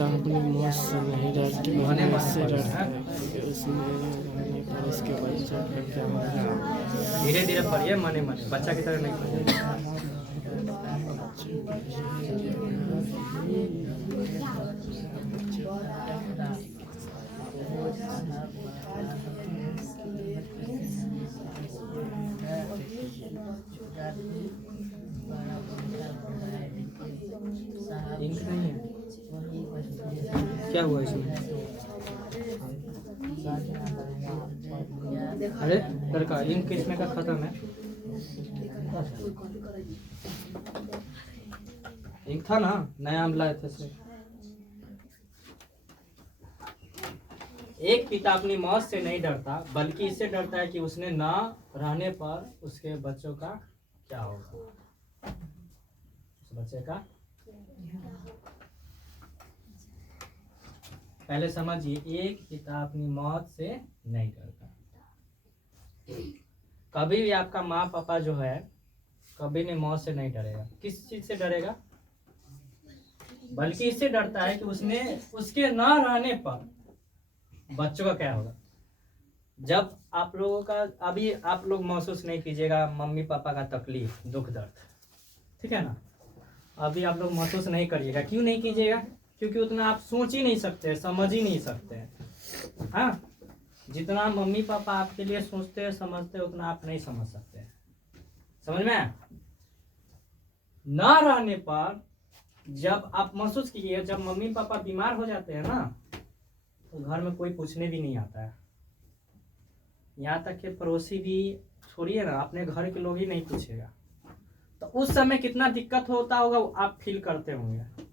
पिता अपनी मौत से नहीं डरते मरने से डरता है कि उसमें रहने पर उसके बच्चे का क्या होगा। धीरे धीरे पढ़िए, मने मने, बच्चा की तरह नहीं पढ़िए। इंक नहीं है, क्या हुआ इसमें? अरे लड़का, इंक इसमें का खत्म है। इंक था ना, नया हम लाए थे से। एक पिता अपनी मौत से नहीं डरता, बल्कि इससे डरता है कि उसने ना रहने पर उसके बच्चों का क्या होगा। उस बच्चे का पहले समझिए, एक पिता अपनी मौत से नहीं डरता। कभी भी आपका माँ पापा जो है, कभी भी मौत से नहीं डरेगा। किस चीज से डरेगा? बल्कि इससे डरता है कि उसके ना रहने पर बच्चों का क्या होगा। जब आप लोगों का, अभी आप लोग महसूस नहीं कीजिएगा मम्मी पापा का तकलीफ, दुख दर्द, ठीक है ना। अभी आप लोग महसूस नहीं करिएगा। क्यों नहीं कीजिएगा? क्योंकि उतना आप सोच ही नहीं सकते, समझ ही नहीं सकते। हाँ, जितना मम्मी पापा आपके लिए सोचते हैं, समझते हैं, उतना आप नहीं समझ सकते। समझ में? ना रहने पर जब आप महसूस कीजिए, जब मम्मी पापा बीमार हो जाते हैं ना, तो घर में कोई पूछने भी नहीं आता है। यहाँ तक कि पड़ोसी भी छोड़िए ना, अपने घर के लोग ही नहीं पूछेगा। तो उस समय कितना दिक्कत होता होगा आप फील करते होंगे।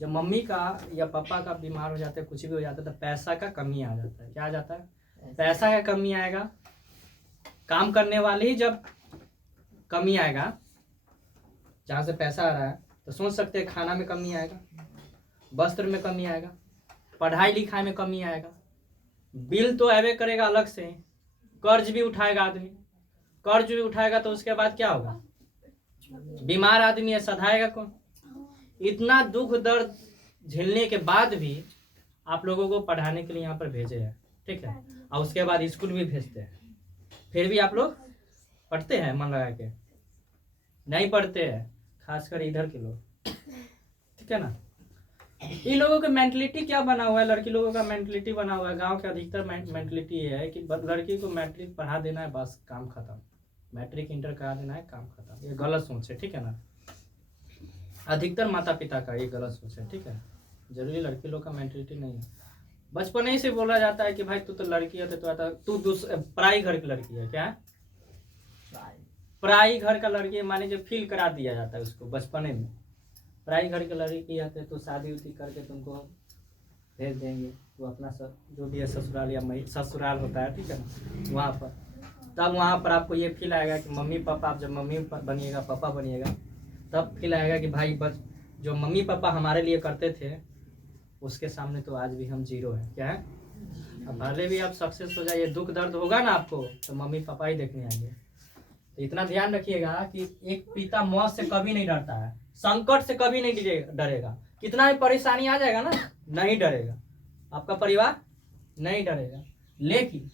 जब मम्मी का या पापा का बीमार हो जाते हैं, कुछ भी हो जाता है, तो पैसा का कमी आ जाता है। क्या आ जाता है? पैसा का कमी आएगा। काम करने वाले ही जब कमी आएगा, जहाँ से पैसा आ रहा है, तो सोच सकते हैं खाना में कमी आएगा, वस्त्र में कमी आएगा, पढ़ाई लिखाई में कमी आएगा, बिल तो आवे करेगा अलग से, कर्ज भी उठाएगा आदमी। कर्ज भी उठाएगा तो उसके बाद क्या होगा? बीमार आदमी है, सधाएगा कौन? इतना दुख दर्द झेलने के बाद भी आप लोगों को पढ़ाने के लिए यहाँ पर भेजे हैं, ठीक है, और उसके बाद स्कूल भी भेजते हैं। फिर भी आप लोग पढ़ते हैं मन लगा के? नहीं पढ़ते हैं, खासकर इधर के लोग, ठीक है ना। इन लोगों का मेंटलिटी क्या बना हुआ है? लड़की लोगों का मेंटलिटी बना हुआ है, गांव के अधिकतर मेंटलिटी ये है कि लड़की को मैट्रिक पढ़ा देना है, बस काम खत्म। मैट्रिक इंटर करा देना है, काम खत्म। ये गलत सोच है, ठीक है ना। अधिकतर माता पिता का ये गलत सोच है, ठीक है। जरूरी लड़की लोग का मेंटलिटी नहीं है। बचपन ही से बोला जाता है कि भाई तू तो लड़की है, तू पराई घर की लड़की है। क्या है? पराई घर का लड़की, माने जो फील करा दिया जाता है उसको बचपने में। पराई घर की लड़की आते तो शादी उदी करके तुमको भेज देंगे, तो अपना सब जो भी है ससुराल या ससुराल होता है, ठीक है ना, वहाँ पर। तब वहाँ पर आपको ये फील आएगा कि मम्मी पापा, आप जब मम्मी बनिएगा, पापा बनिएगा, तब फील आएगा कि भाई बस जो मम्मी पापा हमारे लिए करते थे, उसके सामने तो आज भी हम जीरो हैं। क्या है? अब भले भी आप सक्सेस हो जाइए, दुख दर्द होगा ना आपको, तो मम्मी पापा ही देखने आएंगे। तो इतना ध्यान रखिएगा कि एक पिता मौत से कभी नहीं डरता है, संकट से कभी नहीं डरेगा। कितना भी परेशानी आ जाएगा ना, नहीं डरेगा। आपका परिवार नहीं डरेगा। लेकिन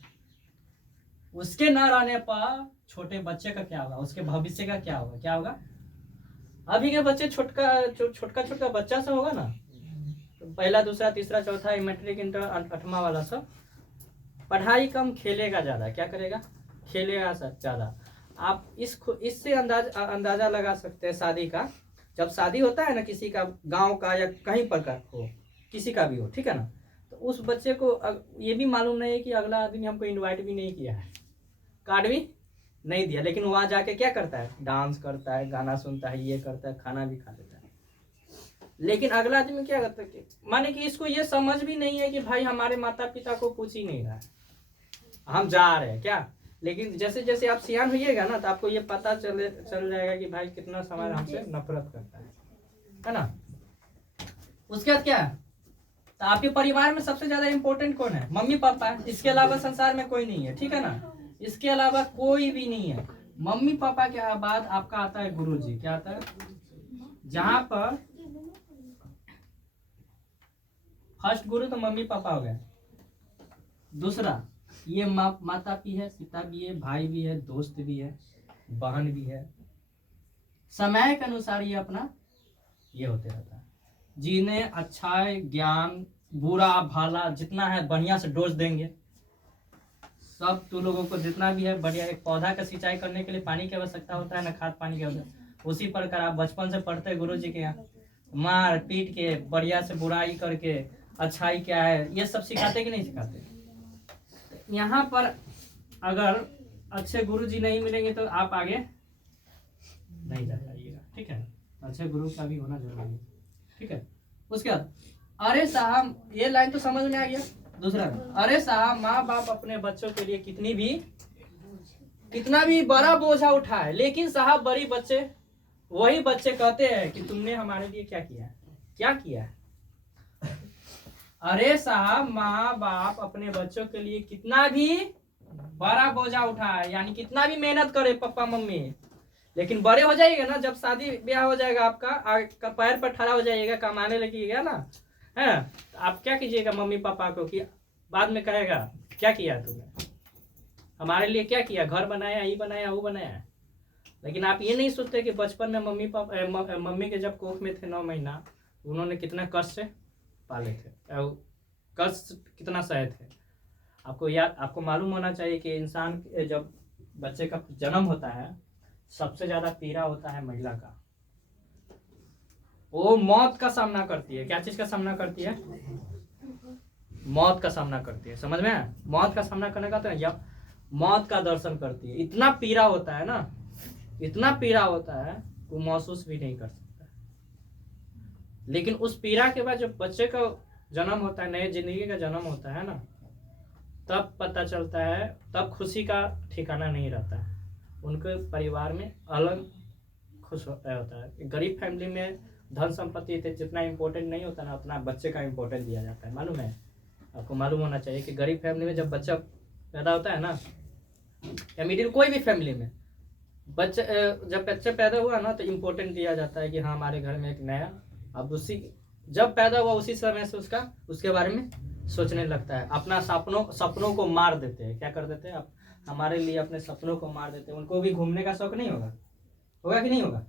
उसके न रहने पर छोटे बच्चे का क्या होगा? उसके भविष्य का क्या होगा? क्या होगा? अभी के बच्चे छोटका बच्चा सा होगा ना, तो पहला दूसरा तीसरा चौथा मैट्रिक इंटर 8वां वाला सब पढ़ाई कम, खेलेगा ज्यादा। क्या करेगा? खेलेगा ज्यादा। आप इससे अंदाजा लगा सकते हैं शादी का। जब शादी होता है ना किसी का, गांव का या कहीं पर का हो, किसी का भी हो, ठीक है ना, तो उस बच्चे को ये भी मालूम नहीं है कि अगला आदमी हमको इनवाइट भी नहीं किया है, कार्ड भी नहीं दिया, लेकिन वहां जाके क्या करता है? डांस करता है, गाना सुनता है, ये करता है, खाना भी खा लेता है। लेकिन अगला आदमी क्या करता है? माने कि इसको ये समझ भी नहीं है कि भाई हमारे माता पिता को पूछ ही नहीं रहा है, हम जा रहे हैं क्या। लेकिन जैसे जैसे आप सियान होइएगा ना, तो आपको ये पता चल जाएगा कि भाई कितना समय हमसे नफरत करता है ना। उसके बाद क्या है? तो आपके परिवार में सबसे ज्यादा इंपॉर्टेंट कौन है? मम्मी पापा है। इसके अलावा संसार में कोई नहीं है, ठीक है ना। इसके अलावा कोई भी नहीं है। मम्मी पापा के बाद आपका आता है गुरुजी। क्या आता है? जहां पर फर्स्ट गुरु तो मम्मी पापा हो गए। दूसरा ये माता भी है, पिता भी है, भाई भी है, दोस्त भी है, बहन भी है। समय के अनुसार ये अपना ये होते रहता है। जिन्हें अच्छा ज्ञान, बुरा भला जितना है बढ़िया से डोज देंगे। सब तो लोगों को जितना भी है बढ़िया, एक पौधा का सिंचाई करने के लिए पानी की आवश्यकता होता है ना, खाद पानी की आवश्यकता। उसी प्रकार आप बचपन से पढ़ते हैं गुरु जी के यहाँ, मार पीट के बढ़िया से बुराई करके अच्छाई क्या है ये सब सिखाते कि नहीं सिखाते। यहाँ पर अगर अच्छे गुरु जी नहीं मिलेंगे तो आप आगे नहीं जा पाइएगा, ठीक है। अच्छे गुरु का भी होना जरूरी है, ठीक है। उसके बाद अरे साहब, ये लाइन तो समझ में आ गया। दूसरा, अरे साहब, माँ बाप अपने बच्चों के लिए कितना भी बड़ा बोझा उठाए, लेकिन साहब बड़ी बच्चे वही बच्चे कहते हैं कि तुमने हमारे लिए क्या किया है, क्या किया है। अरे साहब, माँ बाप अपने बच्चों के लिए कितना भी बड़ा बोझा उठाए, यानी कितना भी मेहनत करे पापा मम्मी, लेकिन बड़े हो जाइएगा ना, जब शादी ब्याह हो जाएगा आपका पैर पर खड़ा हो जाइएगा, कमाने लगेगा ना, है तो आप क्या कीजिएगा मम्मी पापा को कि बाद में कहेगा क्या किया तुमने, हमारे लिए क्या किया, घर बनाया, ये बनाया, वो बनाया। लेकिन आप ये नहीं सोचते कि बचपन में मम्मी के जब कोख में थे 9 महीना, उन्होंने कितना कष्ट से पाले थे, कष्ट कितना सहे थे। आपको मालूम होना चाहिए कि इंसान जब बच्चे का जन्म होता है, सबसे ज्यादा पीड़ा होता है महिला का। वो मौत का सामना करती है। क्या चीज का सामना करती है? मौत का सामना करती है। समझ में? मौत का सामना करने का तो या मौत का दर्शन करती है। इतना पीड़ा होता है ना, इतना पीड़ा होता है वो महसूस भी नहीं कर सकता। लेकिन उस पीड़ा के बाद जब बच्चे का जन्म होता है, नए जिंदगी का जन्म होता है ना, तब पता चलता है, तब खुशी का ठिकाना नहीं रहता है। उनके परिवार में अलग खुश होता है। गरीब फैमिली में धन संपत्ति जितना इम्पोर्टेंट नहीं होता ना, उतना बच्चे का इम्पोर्टेंट दिया जाता है। मालूम है? आपको मालूम होना चाहिए कि गरीब फैमिली में जब बच्चा पैदा होता है ना, या मिडिल कोई भी फैमिली में जब बच्चा पैदा हुआ ना, तो इम्पोर्टेंट दिया जाता है कि हाँ हमारे घर में एक नया, अब उसी जब पैदा हुआ उसी समय से उसके बारे में सोचने लगता है। अपना सपनों को मार देते हैं। क्या कर देते हैं? आप हमारे लिए अपने सपनों को मार देते हैं। उनको भी घूमने का शौक नहीं होगा कि नहीं होगा?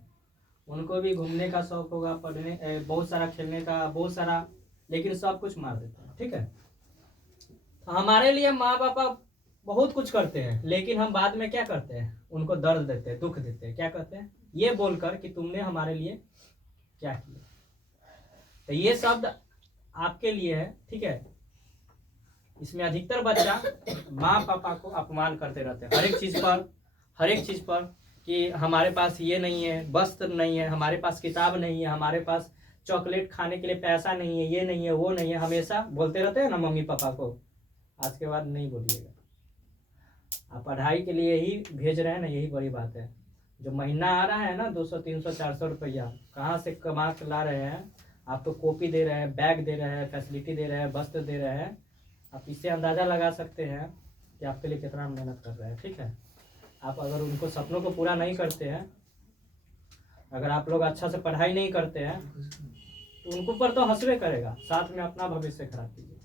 उनको भी घूमने का शौक होगा, पढ़ने, बहुत सारा खेलने का, बहुत सारा, लेकिन सब कुछ मार देते हैं। ठीक है, तो हमारे लिए माँ बापा बहुत कुछ करते हैं, लेकिन हम बाद में क्या करते हैं? उनको दर्द देते हैं, दुख देते हैं। क्या कहते हैं? ये बोलकर कि तुमने हमारे लिए क्या किया। तो ये शब्द आपके लिए है, ठीक है। इसमें अधिकतर बच्चा माँ पापा को अपमान करते रहते हैं हर एक चीज पर कि हमारे पास ये नहीं है, वस्त्र नहीं है, हमारे पास किताब नहीं है, हमारे पास चॉकलेट खाने के लिए पैसा नहीं है, ये नहीं है, वो नहीं है, हमेशा बोलते रहते हैं ना मम्मी पापा को। आज के बाद नहीं बोलिएगा। आप पढ़ाई के लिए ही भेज रहे हैं ना, यही बड़ी बात है। जो महीना आ रहा है ना 200 300 400 रुपया, कहाँ से कमा के ला रहे हैं? आपको कॉपी दे रहे हैं, बैग दे रहे हैं, फैसिलिटी दे रहे हैं, वस्त्र दे रहे हैं। आप इससे अंदाज़ा लगा सकते हैं कि आपके लिए कितना मेहनत कर रहे हैं। ठीक है, आप अगर उनको सपनों को पूरा नहीं करते हैं, अगर आप लोग अच्छा से पढ़ाई नहीं करते हैं, तो उनको पर तो हंसवे करेगा, साथ में अपना भविष्य खराब कीजिए।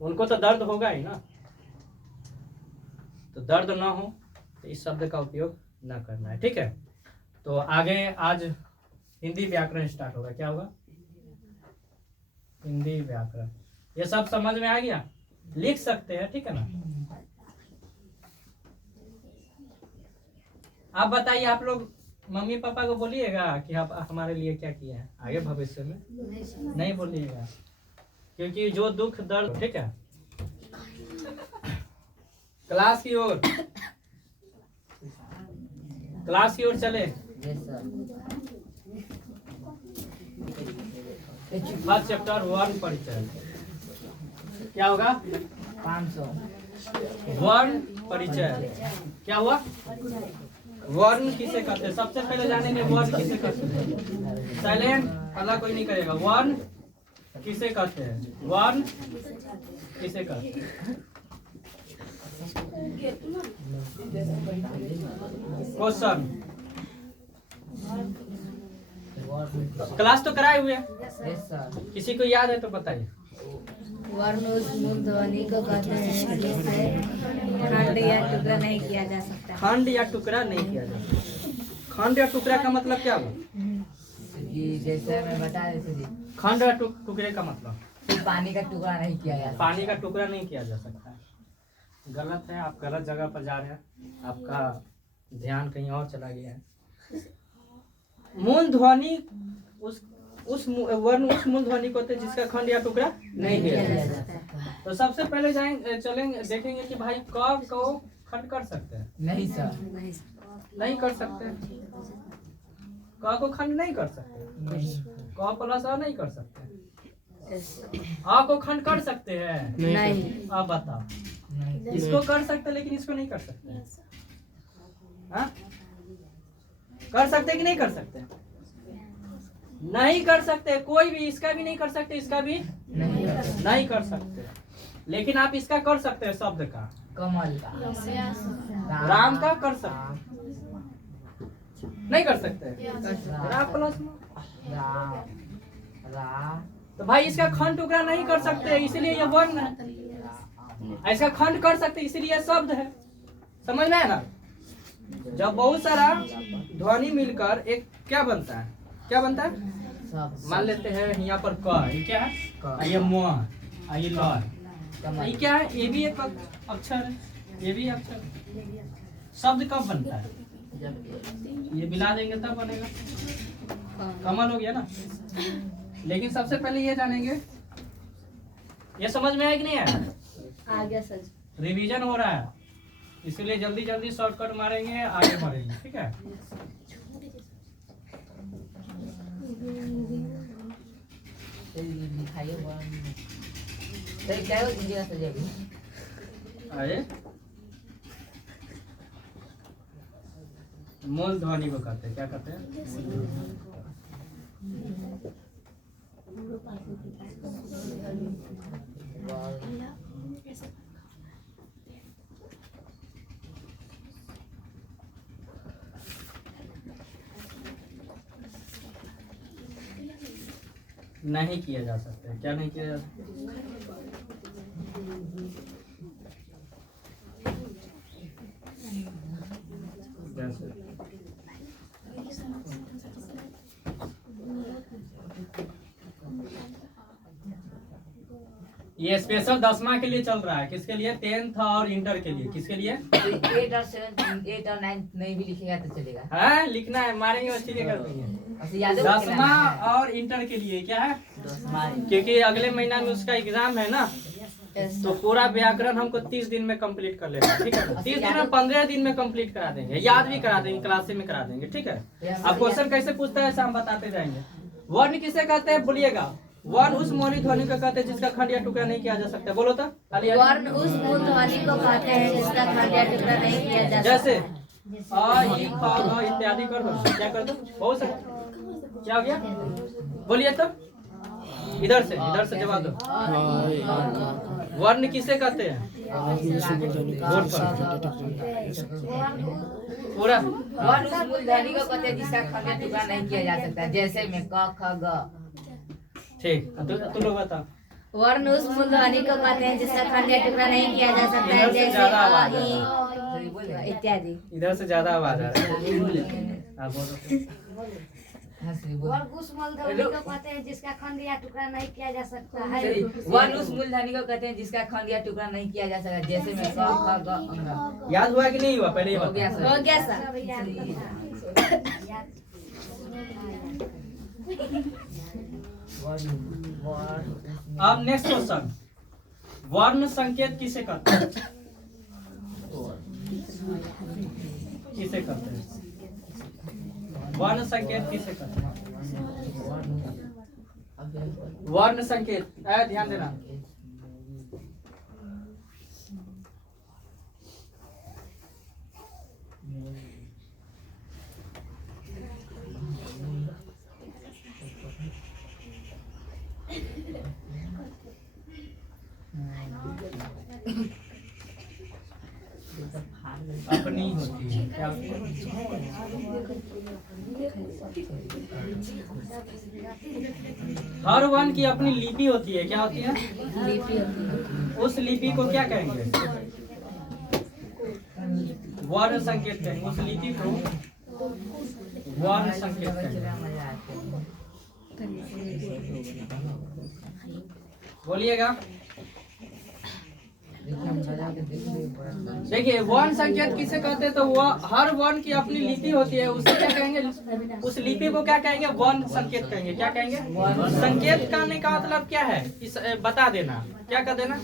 उनको तो दर्द होगा ही ना। तो दर्द ना हो तो इस शब्द का उपयोग ना करना है। ठीक है, तो आगे आज हिंदी व्याकरण स्टार्ट होगा। क्या होगा? हिंदी व्याकरण। ये सब समझ में आ गया? लिख सकते हैं, ठीक है ना। आप बताइए, आप लोग मम्मी पापा को बोलिएगा कि आप हमारे लिए क्या किया है आगे भविष्य में? नहीं बोलिएगा, क्योंकि जो दुख दर्द, ठीक है। क्लास की ओर चले। फर्स्ट चैप्टर वर्ण परिचय। क्या होगा? 500 वर्ण परिचय। क्या हुआ? वर्ण किसे कहते हैं? सबसे पहले जानेंगे वर्ण किसे कहते हैं। साइलेंट, अल्लाह कोई नहीं करेगा। वर्ण किसे कहते हैं? वर्ण किसे कहते हैं? क्वेश्चन। क्लास तो कराए हुए हैं, किसी को याद है तो बताइए। वर्ण उस मूल ध्वनि को कहते हैं जिससे खंड या टुकड़ा नहीं किया जा सकता। खंड या टुकड़ा नहीं किया जा सकता। खंड या टुकड़ा का मतलब क्या हुआ? ये जैसे मैं बता रहे थे जी, खंड या टुकड़े का मतलब पानी का टुकड़ा नहीं किया जाता। पानी का टुकड़ा नहीं किया जा सकता। गलत है, आप गलत जगह पर जा रहे हैं, आपका ध्यान कहीं और चला गया है। मूल ध्वनि उस वर्ण उस मूल ध्वनि को होते हैं जिसका खंड या टुकड़ा नहीं किया जा सकता। तो सबसे पहले जाएंगे चलेंगे देखेंगे कि भाई क को खंड कर सकते हैं? नहीं सर, नहीं कर सकते। क को खंड नहीं कर सकते। क प्लस अ नहीं कर सकते। आ को खंड कर सकते हैं? नहीं। आप बताओ। इसको कर सकते लेकिन इसको नहीं कर सकते। हाँ? कर सकते कि नहीं कर सकते? नहीं कर सकते। कोई भी इसका भी नहीं कर सकते, इसका भी नहीं कर सकते। लेकिन आप इसका कर सकते हैं, शब्द का, कमल का, राम का कर सकते। नहीं कर सकते। राम प्लस राम, राम, तो भाई इसका खंड टुकड़ा नहीं कर सकते, इसलिए यह वर्ण है। इसका खंड कर सकते इसलिए शब्द है। समझ में है ना? जब बहुत सारा ध्वनि मिलकर एक क्या बनता है? क्या बनता है? सब मान लेते हैं यहाँ पर क, ये क्या है? ये म, ये ल, ये क्या है? ये भी एक अक्षर है, ये भी अक्षर। शब्द कब बनता है? ये मिला देंगे तब बनेगा। कमल हो गया ना? लेकिन सबसे पहले ये जानेंगे, ये समझ में आया कि नहीं आया? आ गया सर। रिवीजन हो रहा है, इसलिए जल्दी जल्दी शॉर्टकट मारेंगे, आगे बढ़ेंगे। ठीक है? दिखाइए वर्ण। सर क्या हो दीजिएगा सर अभी? आए मूल ध्वनि को कहते हैं, क्या कहते हैं? नहीं किया जा सकता। क्या नहीं किया जा सकता? जैसे ये स्पेशल 10वां के लिए चल रहा है। किसके लिए? 10th और इंटर के लिए। किसके लिए? 8 और 7, 8 और 9 नहीं भी लिखेगा तो चलेगा। हाँ, लिखना है, मारेंगे बस, ठीक है, कर देंगे। बस याद है 10वां और इंटर के लिए क्या है? क्योंकि अगले महीना में उसका एग्जाम है ना, तो पूरा व्याकरण हमको 30 दिन में कंप्लीट कर लेना है। ठीक है? 30 दिन में 15 दिन में कंप्लीट करा देंगे, याद भी करा देंगे, क्लासे में करा देंगे। ठीक है? अब क्वेश्चन कैसे पूछता है ऐसा हम बताते जाएंगे। वर्ण किसे कहते हैं? बोलिएगा। वर्ण उस मौलिक ध्वनि को कहते हैं जिसका खंड या टुकड़ा नहीं किया जा सकता। बोलो तो। वर्ण उस मूल ध्वनि को कहते हैं जिसका खंड या टुकड़ा नहीं किया जा सकता। जैसे आ, ई, ख, ग इत्यादि कर दो। क्या कर दो? बहुत सारा। क्या हो गया? बोलिए तो। इधर से जवाब दो। वर्ण किसे कहते हैं? बोर्ड पर पूरा। वर्ण उस मूल ध्वनि को कहते हैं जिसका खंड या टुकड़ा नहीं किया जा सकता। जैसे में क, ख, ग। ठीक, तू लोग बता। वर्ण उस मूल ध्वनि को कहते हैं जिसका खंड या टुकड़ा नहीं किया जा सकता है। जैसे अ, ई इत्यादि। इधर से ज्यादा आवाज आ रहा है। आप बोलो। हाँ श्री बोल। वर्ण उस मूल ध्वनि को कहते हैं जिसका खंड या टुकड़ा नहीं किया जा सकता है। वर्ण उस मूल ध्वनि को कहते हैं जिसका खंड या टुकड़ा नहीं किया जा सकता। जैसे में क, ख, ग, अंग। याद हुआ कि नहीं हुआ? पहले ये हो गया बताओ। हो गया सर। अब नेक्स्ट क्वेश्चन, वर्ण संकेत किसे कहते हैं? किसे कहते हैं? वर्ण संकेत किसे कहते हैं? वर्ण संकेत, ध्यान देना। अपनी होती है। क्या होती है? हर वर्ण की अपनी लिपि होती है, क्या होती है? लिपि होती है। उस लिपि को क्या कहेंगे? वर्ण संकेत कहेंगे। उस लिपि को वर्ण संकेत कहेंगे। बोलिएगा। देखिए वर्ण संकेत किसे कहते हैं? तो वह हर वर्ण की अपनी लिपि होती है, उसे क्या कहेंगे? उस लिपि को क्या कहेंगे? वर्ण संकेत कहेंगे। क्या कहेंगे? संकेत करने का मतलब क्या है? इस बता देना। क्या कर देना?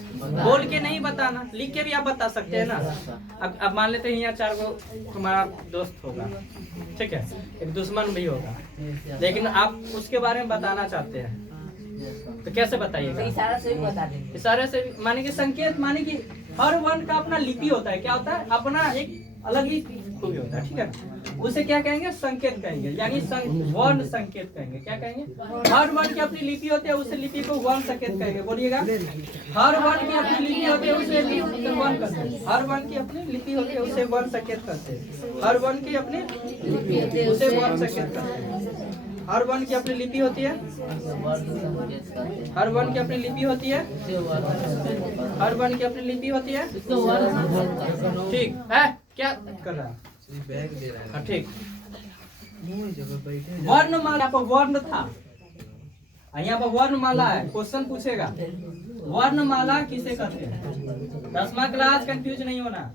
बोल के नहीं बताना, लिख के भी आप बता सकते हैं ना। अब मान लेते हैं यहाँ 4 गो तुम्हारा दोस्त होगा, ठीक है, एक दुश्मन भी होगा, लेकिन आप उसके बारे में बताना चाहते हैं, तो कैसे बताइएगा? इशारा से भी बता देंगे। इशारे से माने कि संकेत, माने कि हर वर्ण का अपना लिपि होता है। क्या होता है? अपना एक अलग ही खूबी होता है, ठीक है। उसे क्या कहेंगे? संकेत कहेंगे, यानी वर्ण संकेत कहेंगे। क्या कहेंगे? हर वर्ण की अपनी लिपि होती है, उसे लिपि को वर्ण संकेत कहेंगे। बोलिएगा। हर वर्ण की अपनी लिपि होती है, उसे वर्ण करते हैं। हर वर्ण की अपनी लिपि होती है, उसे वर्ण संकेत करते हैं। हर वर्ण की अपनी लिपि होती है, उसे वर्ण संकेत करते हैं। हर वर्ण की अपनी लिपि होती है, हर वर्ण की अपनी लिपि होती है, हर वर्ण की अपनी लिपि होती है। ठीक है, क्या कर रहा है? ठीक। वर्णमाला पर वर्ण था, यहाँ पर वर्णमाला है। क्वेश्चन पूछेगा वर्णमाला किसे कहते हैं? 10वां क्लास, कंफ्यूज नहीं होना।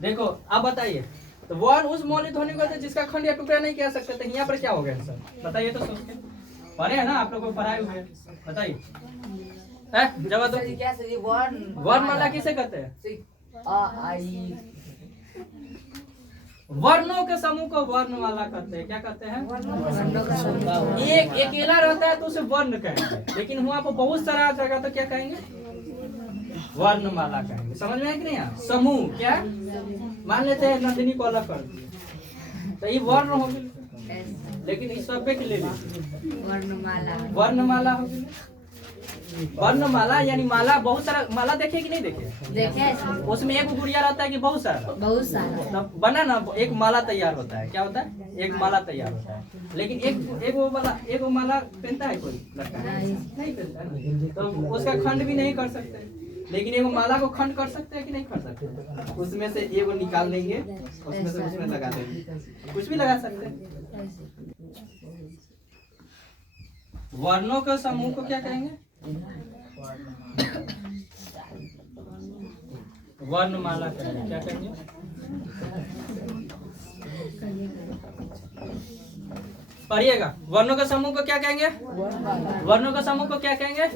देखो अब बताइए, तो वर्ण उस मौलिक ध्वनि को कहते हैं जिसका खंड या टुकड़ा नहीं किया सकते। तो यहाँ पर क्या हो गया सर? बताइए तो सोच के। पढ़े है ना आप लोग को, पढ़ाए हुए, बताइए। जवाब दो। क्या सर? वर्णमाला किसे कहते हैं? आ आई वर्णों के समूह को वर्णमाला कहते हैं। क्या कहते हैं? वर्णों का समूह। एक अकेला रहता है तो उसे वर्ण कहेंगे, लेकिन वहाँ पर बहुत सारा जगह तो क्या कहेंगे? वर्णमाला कहेंगे। समझ में है कि नहीं? समूह क्या? मान लेते हैं नंदिनी को अलग कर दिया, तो ये वर्ण हो गया, लेकिन इस सभ्य के लिए वर्णमाला। वर्णमाला हो गई। वर्णमाला यानी माला, बहुत सारा माला देखे कि नहीं देखे? देखे। उसमें एक गुड़िया रहता है कि बहुत सारा? बहुत सारा। बना ना, एक माला तैयार होता है। क्या होता है? एक माला तैयार होता है, लेकिन एक वो माला पहनता है कोई लड़का? नहीं पहनता है, तो उसका खंड भी नहीं कर सकते। लेकिन एगो माला को खंड कर सकते हैं कि नहीं कर सकते? उसमें से एगो निकाल लेंगे, उसमें से उसमें लगा देंगे, कुछ भी लगा सकते हैं। वर्णों के समूह को क्या कहेंगे? वर्णमाला कहेंगे। क्या कहेंगे? पढ़िएगा। वर्णों के समूह को क्या कहेंगे? वर्णों के समूह को क्या कहेंगे?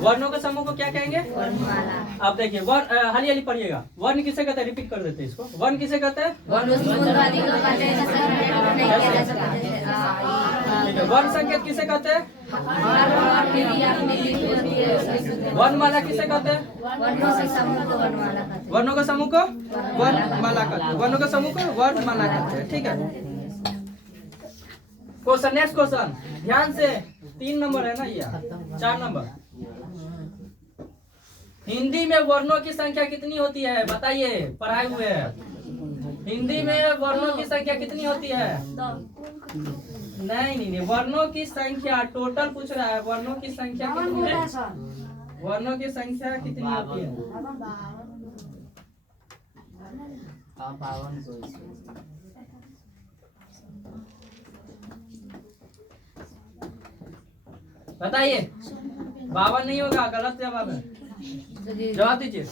वर्णों के समूह को क्या कहेंगे? आप देखिए, वर्ण हाली हाली पढ़िएगा। वर्ण किसे कहते हैं? रिपीट कर देते हैं इसको। वर्ण किसे कहते हैं? वर्ण संकेत किसे कहते हैं? वर्णमाला किसे कहते हैं? वर्णों के समूह को वर्णमाला कहते हैं। वर्णों के समूह को वर्णमाला कहते हैं, ठीक है। क्वेश्चन, नेक्स्ट क्वेश्चन, ध्यान से। 3 नंबर है ना, ये 4 नंबर। हिंदी में वर्णों की संख्या कितनी होती है? बताइए, पढ़ाए हुए हैं। हिंदी में वर्णों की संख्या कितनी होती है? नहीं, वर्णों की संख्या टोटल पूछ रहा है। वर्णों की संख्या कितनी है? वर्णों की संख्या कितनी होती है? 52। बताइए। 52 नहीं होगा, गलत जवाब है। जवाब दीजिए।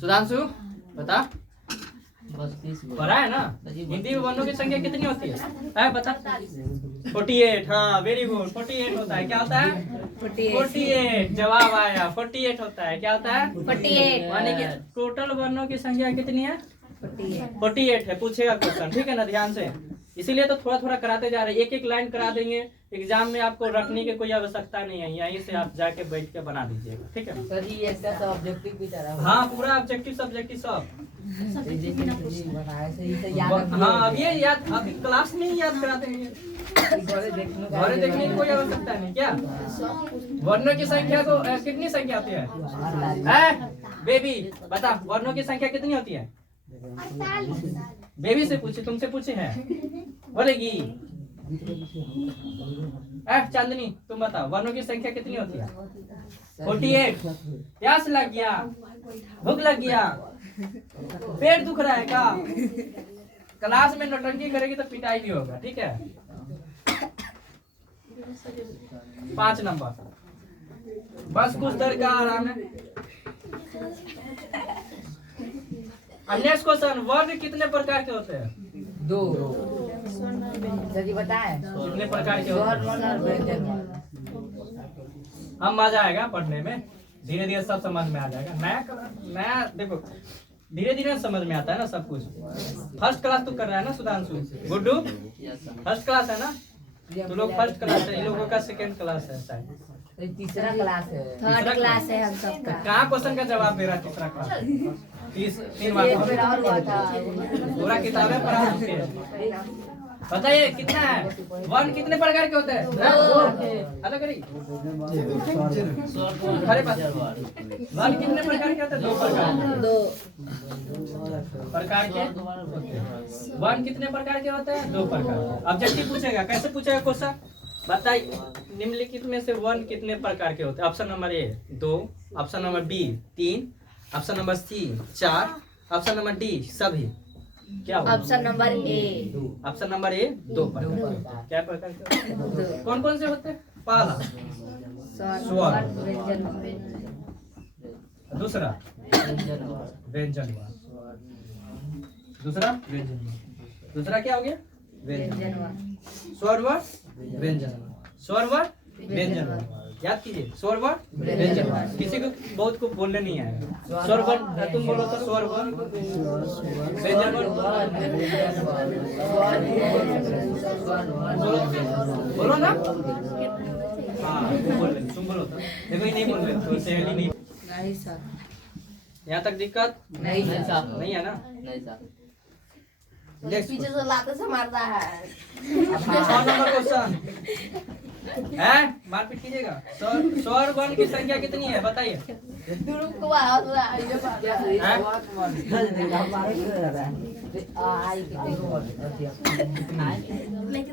सुधांशु बता। पढ़ा है ना? हिंदी में वर्णों की संख्या कितनी होती है? बता। 48। हाँ, वेरी गुड। 48 होता है। क्या होता है? 48। जवाब आया, 48 होता है। क्या होता है? 48। माने कि टोटल वर्णों की संख्या कितनी है? 48 है। पूछेगा क्वेश्चन, ठीक है ना? ध्यान से। इसीलिए तो थोड़ा थोड़ा कराते जा रहे हैं। एक एक लाइन करा देंगे। एग्जाम में आपको रखने की कोई आवश्यकता नहीं है, यहीं से आप जाके बैठ के बना दीजिएगा, ठीक है? सर ये इसका सब ऑब्जेक्टिव की तरह। हाँ, पूरा ऑब्जेक्टिव सब्जेक्टिव सब। हाँ, अब ये याद अभी क्लास में ही याद करा देंगे। घरे देखने की कोई आवश्यकता नहीं। क्या वर्णों की संख्या को कितनी संख्या होती है? बेबी बता, वर्णों की संख्या कितनी होती है? बेबी से पूछे, तुमसे पूछे हैं, बोलेगी। चांदनी तुम बताओ, वर्णों की संख्या कितनी होती है? 48। प्यास लग गया, भूख लग गया, पेट दुख रहा है का? क्लास में नौटंकी करेगी तो पिटाई भी होगा, ठीक है। 5 नंबर, बस कुछ देर का आराम है। नेक्स्ट क्वेश्चन, वर्ण कितने प्रकार के होते हैं? 2। जल्दी बताएं। कितने प्रकार के होते स्वर वर्ण हैं? और व्यंजन वर्ण। हम मजा आएगा पढ़ने में, धीरे धीरे सब समझ में आ जाएगा। नया देखो, धीरे धीरे समझ में आता है ना सब कुछ। फर्स्ट क्लास तो कर रहा है ना सुधांशु? गुड्डू फर्स्ट क्लास है ना? तो लोग फर्स्ट क्लास है, इन लोगों का सेकंड क्लास है शायद। तो तीसरा क्लास है। थर्ड क्लास है हम सबका। कहाँ क्वेश्चन का जवाब दे रहा है तीसरा क्लास? 3 बार एक बार और हुआ था। पूरा किताबें पढ़ा चुके हैं। बताइए कितना है? वर्ण कितने प्रकार के होते हैं? अलग करी अरे वर्ण कितने प्रकार के होते हैं? 2 प्रकार के वर्ण कितने प्रकार के होते हैं? 2 प्रकार। ऑब्जेक्टिव पूछेगा, कैसे पूछेगा क्वेश्चन? बताइए निम्नलिखित में से वर्ण कितने प्रकार के होते हैं? Option number A 2, option number B 3, option number C 4, option number D सभी। क्या option number A. Option number A 2 प्रकार। क्या प्रकार के? कौन कौन से होते हैं? पहला स्वर, दूसरा व्यंजन वर्ण, दूसरा व्यंजन वर्ण, दूसरा क्या हो गया? व्यंजन वर्ण। स्वर वर्ण, व्यंजन वर्ण, स्वर वर्ण, व्यंजन वर्ण। याद कीजिए, स्वर वर्ण, व्यंजन वर्ण। किसी को बहुत को बोलने नहीं आएगा। स्वर वर्ण तुम बोलो तो स्वर वर्ण, व्यंजन वर्ण बोलो ना। हाँ बोल रहे, तुम बोलो तो। देखो ये नहीं बोल रहे तो सहेली नहीं। नहीं सर। यहाँ तक दिक्कत नहीं सर। नहीं है ना? नहीं सर। पीछे से लाते से मारता है। 6 नंबर क्वेश्चन है, मारपीट कीजिएगा। स्वर वर्ण की संख्या कितनी है बताइए?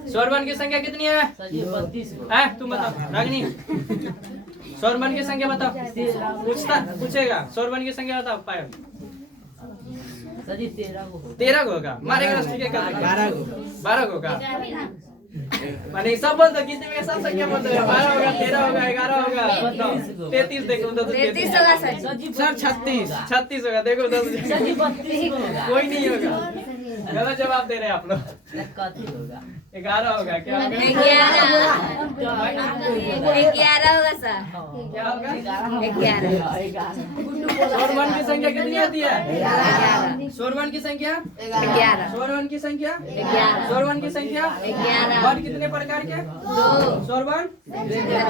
स्वर वर्ण की संख्या कितनी है? 32। तुम बताओ रागिनी, स्वर वर्ण की संख्या बताओ। पूछेगा स्वर वर्ण की संख्या बताओ। पायल 13 को होगा, मारेगा ठीक है। 12 को होगा माने सब बोल दो, किसी में सब संख्या बोल दो। 12 होगा, 13 होगा, 11 होगा, 33 देखो 33 होगा सर। सर 36 होगा। देखो 10 कोई नहीं होगा, गलत जवाब दे रहे हैं आप लोग। 11 होगा। क्या होगा? 11 होगा सर। क्या होगा? 11। स्वर वर्ण की संख्या कितनी होती है? 11। स्वर वर्ण की संख्या 11। स्वर वर्ण की संख्या 11। स्वर वर्ण की संख्या 11। वर्ण कितने प्रकार के? 2। स्वर वर्ण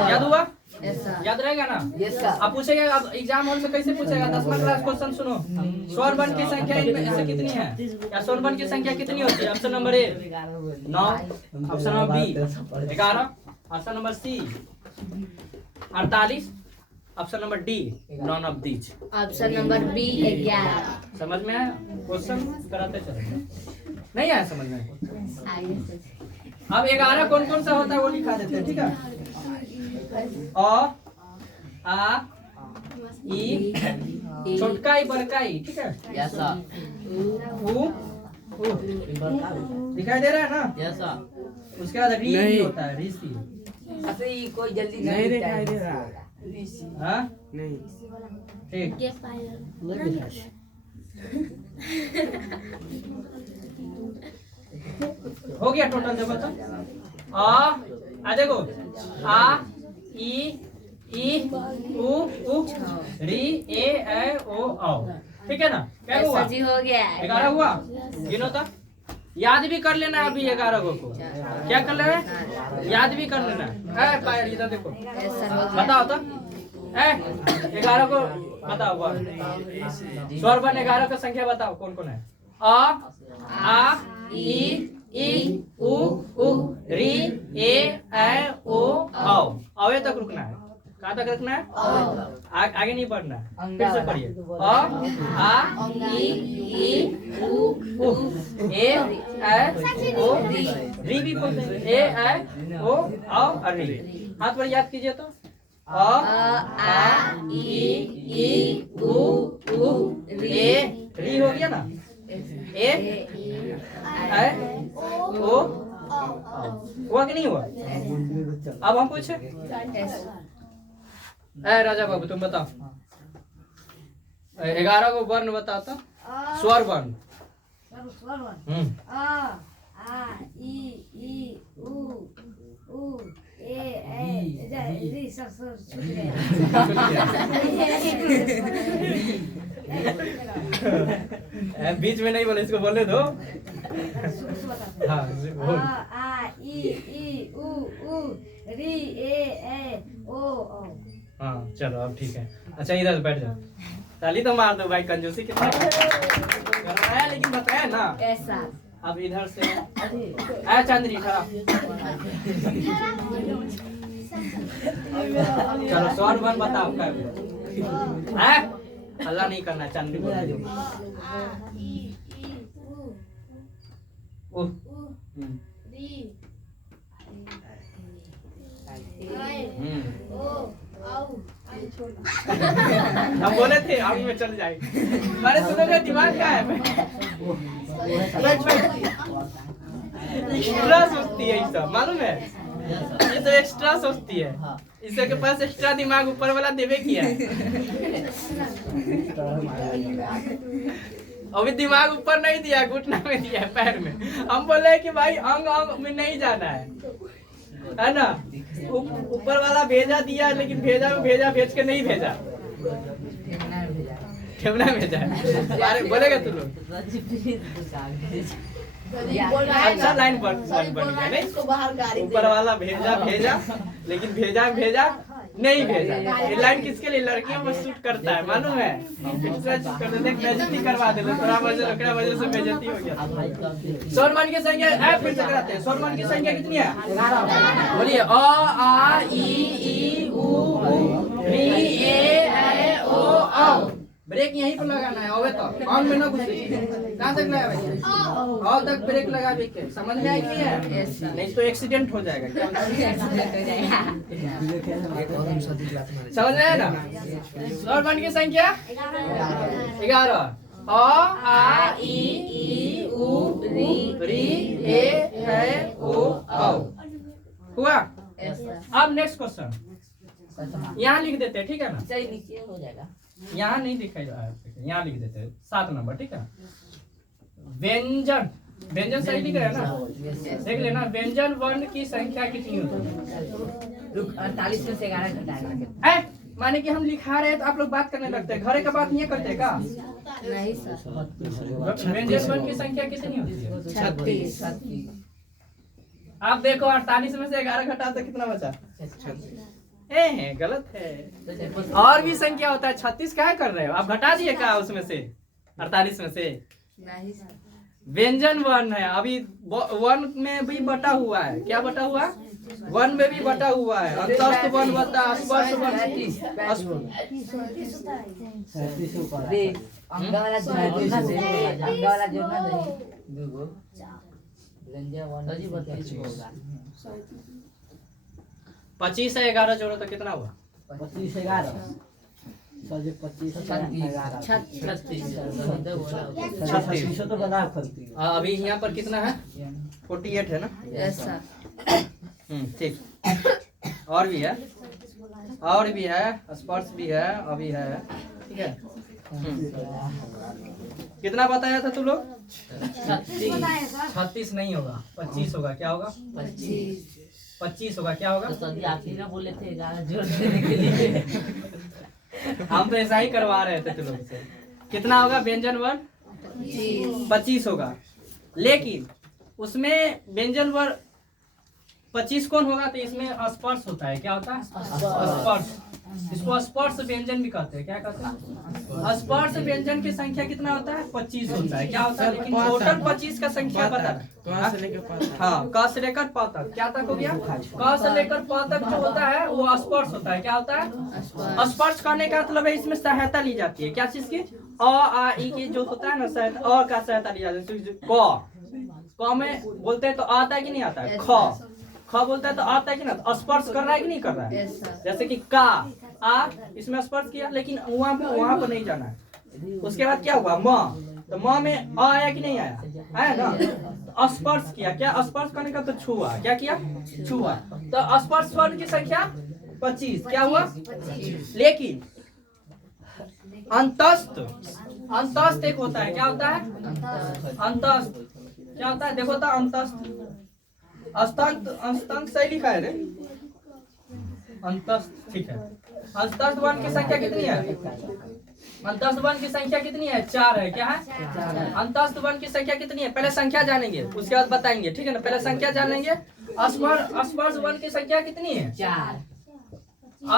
याद हुआ? Yes sir. याद रहेगा ना? Yes sir. अब पूछेगा, अब एग्जाम हॉल में कैसे पूछेगा? 10वां क्लास क्वेश्चन सुनो। स्वर वर्ण की संख्या इनमें से कितनी है? या स्वर वर्ण की संख्या कितनी होती है? Option number A 9, option number B 11, option number C 48, option number D none of these. Option number B 11। समझ में आया? क्वेश्चन कराते चलो। नहीं आया समझ में? अब 11 कौन कौन सा होता है वो लिखा देते हैं, ठीक है? अ, आ, ई, छोटका ई बड़का ई, ठीक है? Yes sir. उ, दिखाई दे रहा है ना? Yes sir. उसके बाद री भी होता है, ऋषि। असली कोई जल्दी नहीं दिखाई दे रहा। हाँ नहीं ठीक। हो गया टोटल जब तो आ देखो आ ई उ री ए ओ औ, ठीक है ना? क्या हुआ? जी हो गया। 11 हुआ। गिनो तो, याद भी कर लेना अभी 11 को। क्या कर लेना? याद भी कर लेना। पायल इधर देखो, बताओ तो 11 को बताओ। स्वर वर्ण 11 का संख्या बताओ कौन कौन है? आ ई उ री ए ओ औ। औ तक रुकना है। कहाँ तक रखना है? आगे नहीं पढ़ना है, फिर से पढ़िए। अ आ ई उ ए ओ री भी बोलते हैं। ए ओ और री। हाथ पर याद कीजिए तो अ आ ई उ ए री हो गया ना। ए ओ हुआ कि नहीं हुआ? अब हम पूछे राजा बाबू तुम बताओ 11 को वर्ण बताओ तो स्वर वर्ण। बीच में नहीं बोले, इसको बोले दो। हाँ बोल। हाँ चलो अब ठीक है। अच्छा इधर बैठ जाओ, ताली तो मार दो भाई, कंजूसी कितना करवाया लेकिन बताया ना। ऐसा अब इधर से आया चांदनी खड़ा। चलो स्वर वन बताओ क्या है? हल्ला नहीं करना, चांदनी बोल दो। हम बोले थे आगे में चल जाएंगे। अरे सुनोगे दिमाग क्या है? एक्स्ट्रा सोचती है ये सब, मालूम है? ये तो एक्स्ट्रा सोचती है। इसके पास एक्स्ट्रा दिमाग ऊपर वाला देवे किया है। अभी दिमाग ऊपर नहीं दिया, घुटना में दिया है, पैर में। हम बोले कि भाई अंग अंग में नहीं जाना है ना? ऊपर वाला भेजा दिया, लेकिन भेजा भेज के नहीं भेजा, ठेवना भेजा है। अरे बोलेगा तू लोग अच्छा लाइन बन गया नहीं? ऊपर वाला भेजा लेकिन भेजा नहीं भेजा। ये लाइन किसके लिए? लड़कियों में सूट करता है, मालूम है? बेइज्जती करवा दे, थोड़ा वजह से बेइज्जती हो गया। स्वरमान की संख्या फिर से कराते हैं। स्वरमान की संख्या कितनी है? बोलिए। अ आ ई उ री ए ओ औ। ब्रेक यहीं पर लगाना है। ओवे तो ऑन में ना घुसे। कहाँ तक लगा भाई? और तक ब्रेक लगा भी के। समझ में आई नहीं है? नहीं तो एक्सीडेंट हो जाएगा। समझ में आया ना? स्वरमान की संख्या 11। अ आ ई उ री ए ओ औ। हुआ? अब नेक्स्ट क्वेश्चन यहाँ लिख देते हैं, ठीक है ना? नीचे हो जाएगा। यहाँ नहीं दिखाई दे रहा है, यहाँ लिख देते हैं 7 नंबर, ठीक है? व्यंजन सही लिख रहे हैं ना? देख लेना, व्यंजन वर्ण की संख्या कितनी होती है? 48 में से 11 घटाएंगे। माने कि हम लिखा रहे हैं तो आप लोग बात करने लगते हैं, घरे का बात नहीं करते का? नहीं सर। व्यंजन वर्ण की संख्या कितनी होती है? 36। आप देखो 48 में से 11 घटा तो कितना बचा? गलत है। और भी संख्या होता है। 36 क्या कर रहे हो आप? घटा दिए क्या उसमें से? 48 में से? नहीं सर। व्यंजन वर्ण है, अभी वर्ण में भी बटा हुआ है। क्या बटा हुआ? वर्ण में भी बटा हुआ है। अंतस्थ वर्ण बता, स्पर्श वर्ण। अंग वाला जोड़ना देखो। व्यंजन वर्ण 25 से 11 जोड़ो तो कितना हुआ? 25 11 36 तो बना सकती है। अभी यहाँ पर कितना है? 48 है ना? ऐसा ठीक। और भी है, स्पर्श भी है, अभी है, ठीक है? कितना बताया था तू लोग? 36 नहीं होगा, 25 होगा। क्या होगा? 25 होगा। क्या होगा? तो आप ही ना बोले थे 11 जोड़ देने के लिए। हम तो ऐसा ही करवा रहे थे तुम लोग से। कितना होगा व्यंजन वर्ण? 25 होगा। लेकिन उसमें व्यंजन वर्ण 25 कौन होगा? तो इसमें स्पर्श होता है। क्या होता है? स्पर्श। इसको स्पर्श व्यंजन भी कहते हैं। क्या कहते हैं? स्पर्श व्यंजन की संख्या कितना होता है? 25 होता है। क्या होता है? लेकिन टोटल 25 का संख्या बता। कहाँ से लेकर प तक? हाँ, क से लेकर प तक। क्या तक हो गया? क से लेकर प तक जो होता है वो स्पर्श होता है। क्या होता है? स्पर्श करने का मतलब है इसमें सहायता ली जाती है। क्या चीज की? अ आ ई की जो होता है ना सहायता, अ का सहायता ली जाती है। क में बोलते हैं तो आता है कि नहीं आता है? ख बोलता है तो आता है कि ना? स्पर्श कर रहा है कि नहीं कर रहा है? जैसे कि का आ, इसमें स्पर्श किया, लेकिन वहां पर नहीं जाना है। उसके बाद क्या हुआ? म, तो म में अ आया कि नहीं आया? आया ना? स्पर्श किया। क्या स्पर्श करने का? तो छुआ। क्या किया? छुआ। तो स्पर्श वर्ण की संख्या 25। क्या हुआ? लेकिन अंतस्थ एक होता है। क्या होता है? अंतस्थ क्या होता है? देखो तो अंतस्थ अंतस्थ सही लिखा है रे। अंतस्थ ठीक है। अंतस्थ वर्ण की संख्या कितनी है? अंतस्थ वर्ण की संख्या कितनी है? 4 है। क्या है? अंतस्थ वर्ण की संख्या कितनी है? पहले संख्या जानेंगे, उसके बाद बताएंगे। ठीक है ना? पहले संख्या जान लेंगे। स्पर्श वर्ण की संख्या कितनी है? 4।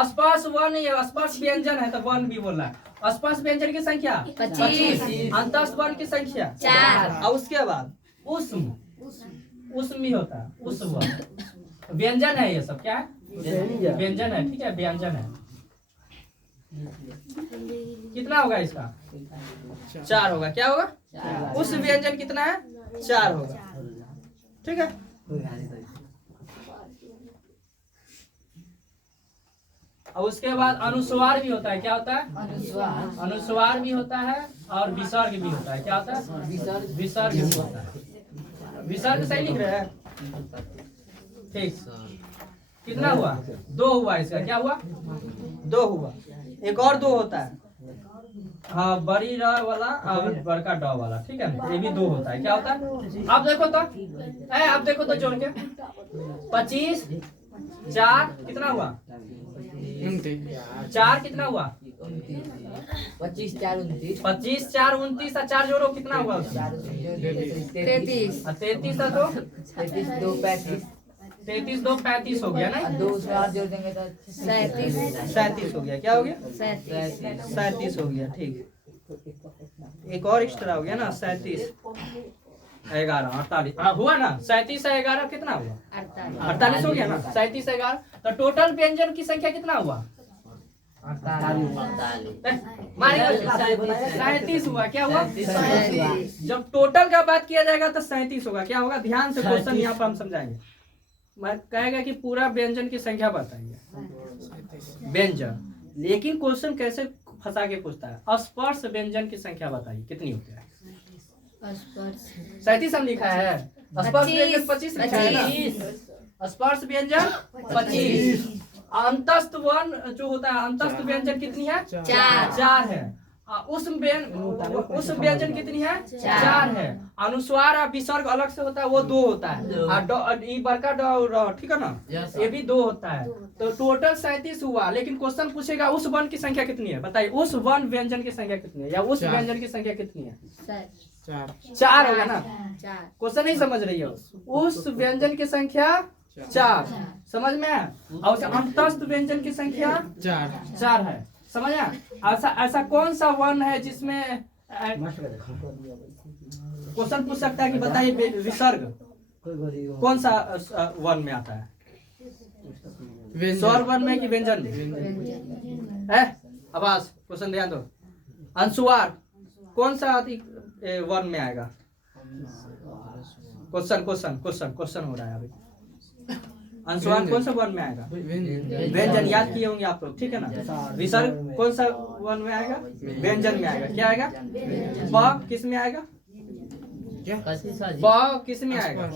स्पर्श वर्ण, स्पर्श व्यंजन है तो वर्ण भी बोल रहा है। स्पर्श व्यंजन की संख्या 25। अंतस्थ वर्ण की संख्या 4। और उसके बाद उष्म भी होता है। उष्म व्यंजन है। ये सब क्या है? व्यंजन है। ठीक है, व्यंजन है। कितना होगा इसका? 4 होगा। क्या होगा? उस व्यंजन कितना है? 4 होगा। ठीक है। और उसके बाद अनुस्वार भी होता है। क्या होता है? अनुस्वार भी होता है और विसर्ग भी होता है। क्या होता है? विसर्ग भी होता है। विसर्ग सही लिख रहे हैं? ठीक। कितना हुआ? 2 हुआ इसका। क्या हुआ? 2 हुआ। एक और 2 होता है। हाँ, बड़ी र वाला और बड़का ड वाला। ठीक है, ये भी 2 होता है। क्या होता है? आप देखो तो, आप देखो तो जोड़ के 25 4 कितना हुआ? 4 कितना हुआ? 25 4 29। 25 4 29 और 4 जोड़ो कितना हुआ? 33। 33 तो 33 2 35। 33 2 35 हो गया ना? 2 स्वार जोड़ देंगे तो 37 हो गया। क्या हो गया? 37 हो गया। ठीक। एक और एक्स्ट्रा हो गया ना? 37 11 48। हाँ हुआ ना? 37 से 11 कितना हुआ? 48 हो गया ना? 37 से 11 तो टोटल व्यंजन की संख्या कितना हुआ? 37 हुआ। क्या हुआ? जब टोटल का बात किया जाएगा तो 37 होगा। क्या होगा? ध्यान से क्वेश्चन यहाँ पर हम समझाएंगे। मैं कहेगा कि पूरा व्यंजन की संख्या बताइए व्यंजन, लेकिन क्वेश्चन कैसे फंसा के पूछता है? स्पर्श व्यंजन की संख्या बताइए कितनी होती है? 37 हम लिखा है। स्पर्श व्यंजन 25 लिखा है ना? स्पर्श व्यंजन 25। अंतस्थ वर्ण जो होता है, अंतस्थ व्यंजन कितनी है? 4 है। उस व्यंजन कितनी है? 4 है। अनुस्वार और विसर्ग अलग से होता है, वो 2 होता है। और ई बड़का ड, ठीक है ना? ये भी 2 होता है। तो टोटल 37 हुआ। लेकिन क्वेश्चन पूछेगा उस वर्ण की संख्या कितनी है? बताइए उस वर्ण व्यंजन की संख्या कितनी है, या उस व्यंजन की संख्या कितनी है? 4 होगा ना? क्वेश्चन नहीं समझ रही हो? उस व्यंजन की संख्या 4 समझ में है। और अंतस्थ व्यंजन की संख्या 4 है। समझ आया? ऐसा कौन सा वर्ण है जिसमें क्वेश्चन पूछ सकता है कि बताइए विसर्ग कौन सा वर्ण में आता है? स्वर वर्ण में कि व्यंजन में है? आवाज क्वेश्चन ध्यान दो। अनुस्वार कौन सा वर्ण में आएगा? क्वेश्चन हो रहा है अभी। अनुस्वार कौन सा वर्ण में आएगा? व्यंजन। याद किए होंगे आप लोग। ठीक है ना? विसर्ग कौन सा वर्ण में आएगा? व्यंजन में आएगा। क्या आएगा? प किस में आएगा? प किस में आएगा?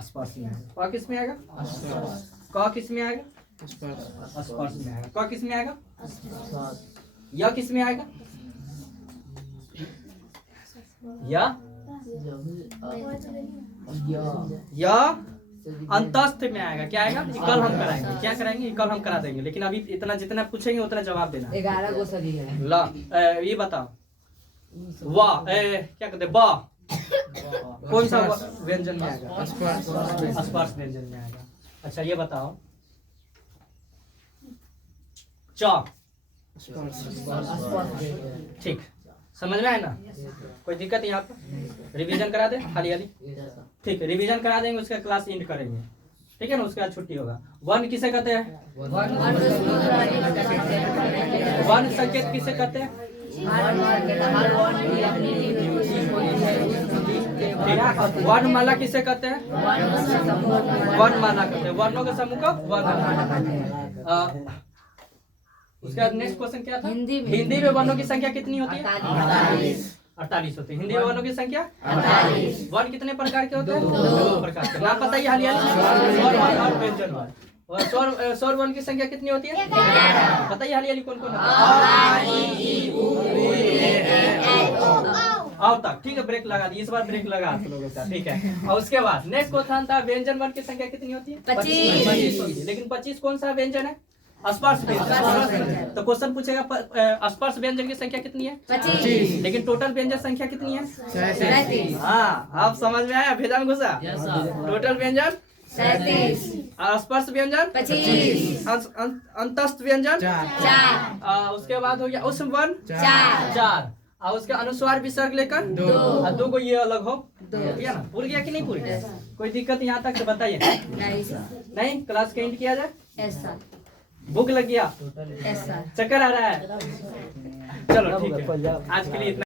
स्पर्श में आएगा। प किस में आएगा? क किस में आएगा? स्पर्श में आएगा। क किस में आएगा? य किस में आएगा? य अंतस्थ में आएगा। क्या आएगा? कल हम कराएंगे। क्या कराएंगे? कल हम करा देंगे। लेकिन अभी इतना जितना पूछेंगे उतना जवाब देना। 11 को सही है। ला ये बताओ। वाह क्या कहते? बा कौन सा व्यंजन में आएगा? स्पर्श व्यंजन में आएगा। अच्छा ये बताओ चौक। स्पर्श ठीक, समझ में आए ना? कोई दिक्कत यहाँ पर? रिवीजन करा दे हाली हाली। ठीक है, रिवीजन करा देंगे, उसका क्लास एंड करेंगे, ठीक है ना? उसके बाद छुट्टी होगा। वर्ण किसे कहते हैं? वर्ण संकेत किसे कहते हैं? वर्णमाला किसे कहते हैं? वर्णमाला कहते हैं। वर्णों के समूह को वर्णमाला। उसके बाद नेक्स्ट क्वेश्चन क्या था? हिंदी में वर्णों की संख्या कितनी होती है? 48 होती है। हिंदी में वर्णों की संख्या 48। वर्ण कितने प्रकार के होते हैं? 2 प्रकार के। नाम बताइए हाली हाली। स्वर वर्ण और व्यंजन वर्ण। और स्वर वर्ण की संख्या कितनी होती है? 11। बताइए हाली हाली कौन कौन है? आओ तक। ठीक है, ब्रेक लगा दी, इस बार ब्रेक लगा आप लोगों का, ठीक है। और उसके बाद नेक्स्ट क्वेश्चन था व्यंजन वर्ण की संख्या कितनी होती है? 25 होती है। लेकिन 25 कौन सा व्यंजन है? स्पर्श व्यंजन। तो क्वेश्चन पूछेगा स्पर्श व्यंजन की संख्या कितनी है? 25। लेकिन टोटल व्यंजन संख्या कितनी है? 37। हाँ, आप समझ में आया? भेजा में घुसा? टोटल व्यंजन 37। स्पर्श व्यंजन 25। अंतस्थ व्यंजन 4। उसके बाद हो गया उष्म वर्ण 4। और उसके अनुस्वार विसर्ग लेकर 2। और 2 को ये अलग हो गया ना? पूर गया कि नहीं पूर गया? कोई दिक्कत यहाँ तक? बताइए। नहीं, क्लास का एंड किया जाए? भूख लग गया? चक्कर आ रहा है? चलो ठीक है, आज के लिए इतना।